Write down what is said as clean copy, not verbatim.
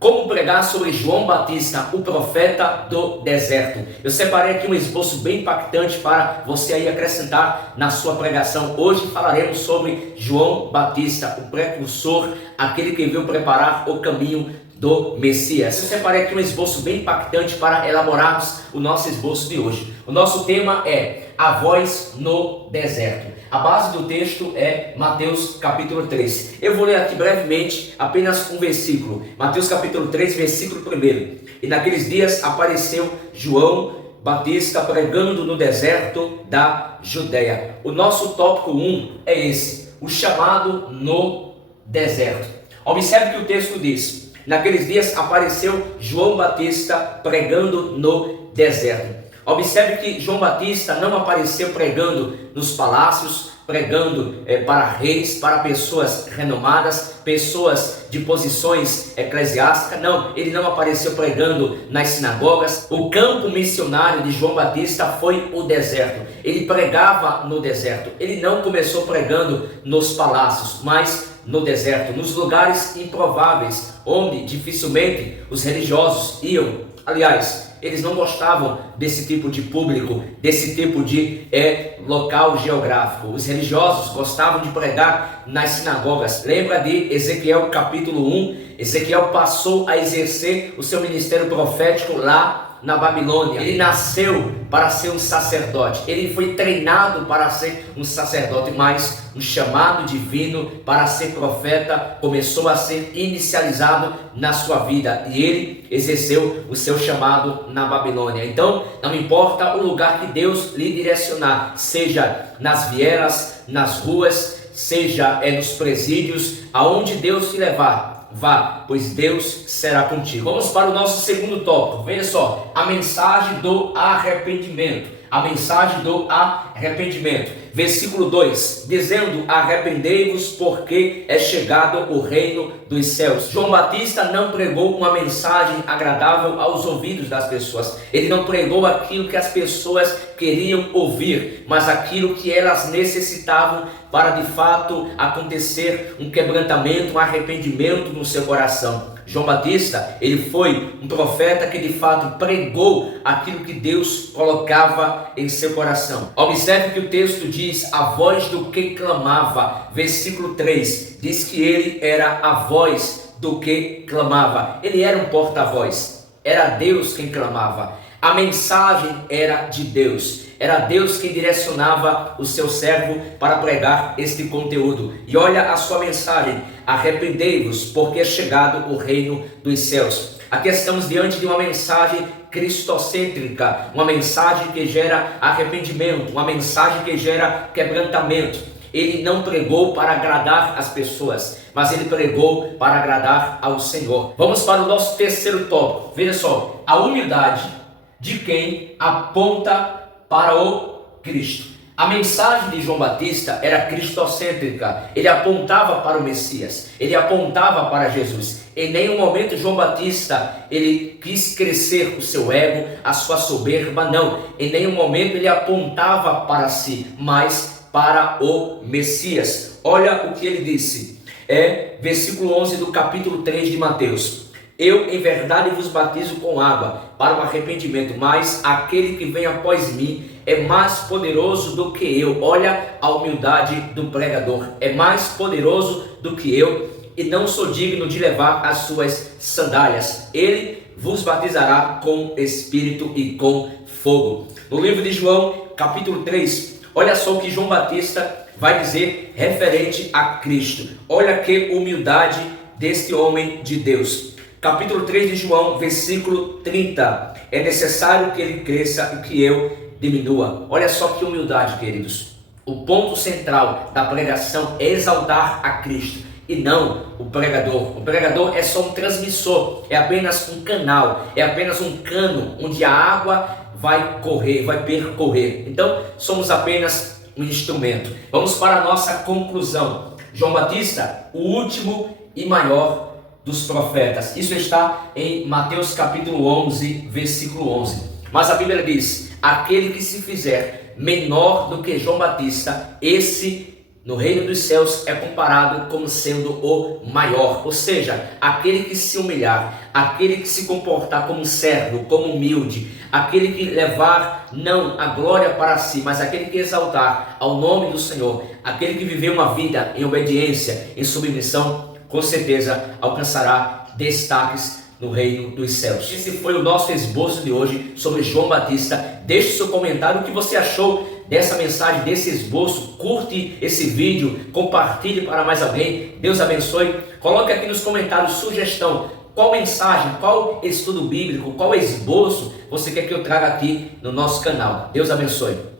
Como pregar sobre João Batista, o profeta do deserto. Eu separei aqui um esboço bem impactante para você aí acrescentar na sua pregação. Hoje falaremos sobre João Batista, o precursor, aquele que veio preparar o caminho do Messias. Eu separei aqui um esboço bem impactante para elaborarmos o nosso esboço de hoje. O nosso tema é a voz no deserto. A base do texto é Mateus capítulo 3. Eu vou ler aqui brevemente apenas um versículo. Mateus capítulo 3, versículo 1. E naqueles dias apareceu João Batista pregando no deserto da Judeia. O nosso tópico 1 é esse, o chamado no deserto. Observe que o texto diz: naqueles dias apareceu João Batista pregando no deserto. Observe que João Batista não apareceu pregando nos palácios, pregando para reis, para pessoas renomadas, pessoas de posições eclesiásticas. Não, ele não apareceu pregando nas sinagogas. O campo missionário de João Batista foi o deserto. Ele pregava no deserto. Ele não começou pregando nos palácios, mas no deserto, nos lugares improváveis, onde dificilmente os religiosos iam. Aliás, eles não gostavam desse tipo de público, desse tipo de local geográfico. Os religiosos gostavam de pregar nas sinagogas. Lembra de Ezequiel capítulo 1? Ezequiel passou a exercer o seu ministério profético lá na Babilônia. Ele nasceu para ser um sacerdote. Ele foi treinado para ser um sacerdote, mas o chamado divino para ser profeta começou a ser inicializado na sua vida e ele exerceu o seu chamado na Babilônia. Então, não importa o lugar que Deus lhe direcionar, seja nas vielas, nas ruas, seja nos presídios, aonde Deus te levar, vá, pois Deus será contigo. Vamos para o nosso segundo tópico. Veja só, a mensagem do arrependimento. A mensagem do arrependimento. Versículo 2, dizendo: arrependei-vos, porque é chegado o reino dos céus. João Batista não pregou uma mensagem agradável aos ouvidos das pessoas. Ele não pregou aquilo que as pessoas queriam ouvir, mas aquilo que elas necessitavam para de fato acontecer um quebrantamento, um arrependimento no seu coração. João Batista, ele foi um profeta que de fato pregou aquilo que Deus colocava em seu coração. Observe que o texto diz: a voz do que clamava. Versículo 3, diz que ele era a voz do que clamava. Ele era um porta-voz, era Deus quem clamava. A mensagem era de Deus. Era Deus quem direcionava o seu servo para pregar este conteúdo. E olha a sua mensagem: arrependei-vos, porque é chegado o reino dos céus. Aqui estamos diante de uma mensagem cristocêntrica, uma mensagem que gera arrependimento, uma mensagem que gera quebrantamento. Ele não pregou para agradar as pessoas, mas ele pregou para agradar ao Senhor. Vamos para o nosso terceiro tópico. Veja só, a humildade de quem aponta para o Cristo. A mensagem de João Batista era cristocêntrica. Ele apontava para o Messias. Ele apontava para Jesus. Em nenhum momento João Batista ele quis crescer o seu ego, a sua soberba. Não. Em nenhum momento ele apontava para si, mas para o Messias. Olha o que ele disse. Versículo 11 do capítulo 3 de Mateus. Eu, em verdade, vos batizo com água para o arrependimento, mas aquele que vem após mim é mais poderoso do que eu. Olha a humildade do pregador. É mais poderoso do que eu e não sou digno de levar as suas sandálias. Ele vos batizará com Espírito e com fogo. No livro de João, capítulo 3, olha só o que João Batista vai dizer referente a Cristo. Olha que humildade deste homem de Deus. Capítulo 3 de João, versículo 30. É necessário que ele cresça e que eu diminua. Olha só que humildade, queridos. O ponto central da pregação é exaltar a Cristo e não o pregador. O pregador é só um transmissor, é apenas um canal, é apenas um cano onde a água vai correr, vai percorrer. Então, somos apenas um instrumento. Vamos para a nossa conclusão. João Batista, o último e maior dos profetas. Isso está em Mateus capítulo 11, versículo 11. Mas a Bíblia diz: aquele que se fizer menor do que João Batista, esse no reino dos céus é comparado como sendo o maior, ou seja, aquele que se humilhar, aquele que se comportar como servo, como humilde, aquele que levar não a glória para si, mas aquele que exaltar ao nome do Senhor, aquele que viver uma vida em obediência, em submissão, com certeza alcançará destaques no reino dos céus. Esse foi o nosso esboço de hoje sobre João Batista. Deixe seu comentário, o que você achou dessa mensagem, desse esboço. Curte esse vídeo, compartilhe para mais alguém. Deus abençoe. Coloque aqui nos comentários sugestão. Qual mensagem, qual estudo bíblico, qual esboço você quer que eu traga aqui no nosso canal. Deus abençoe.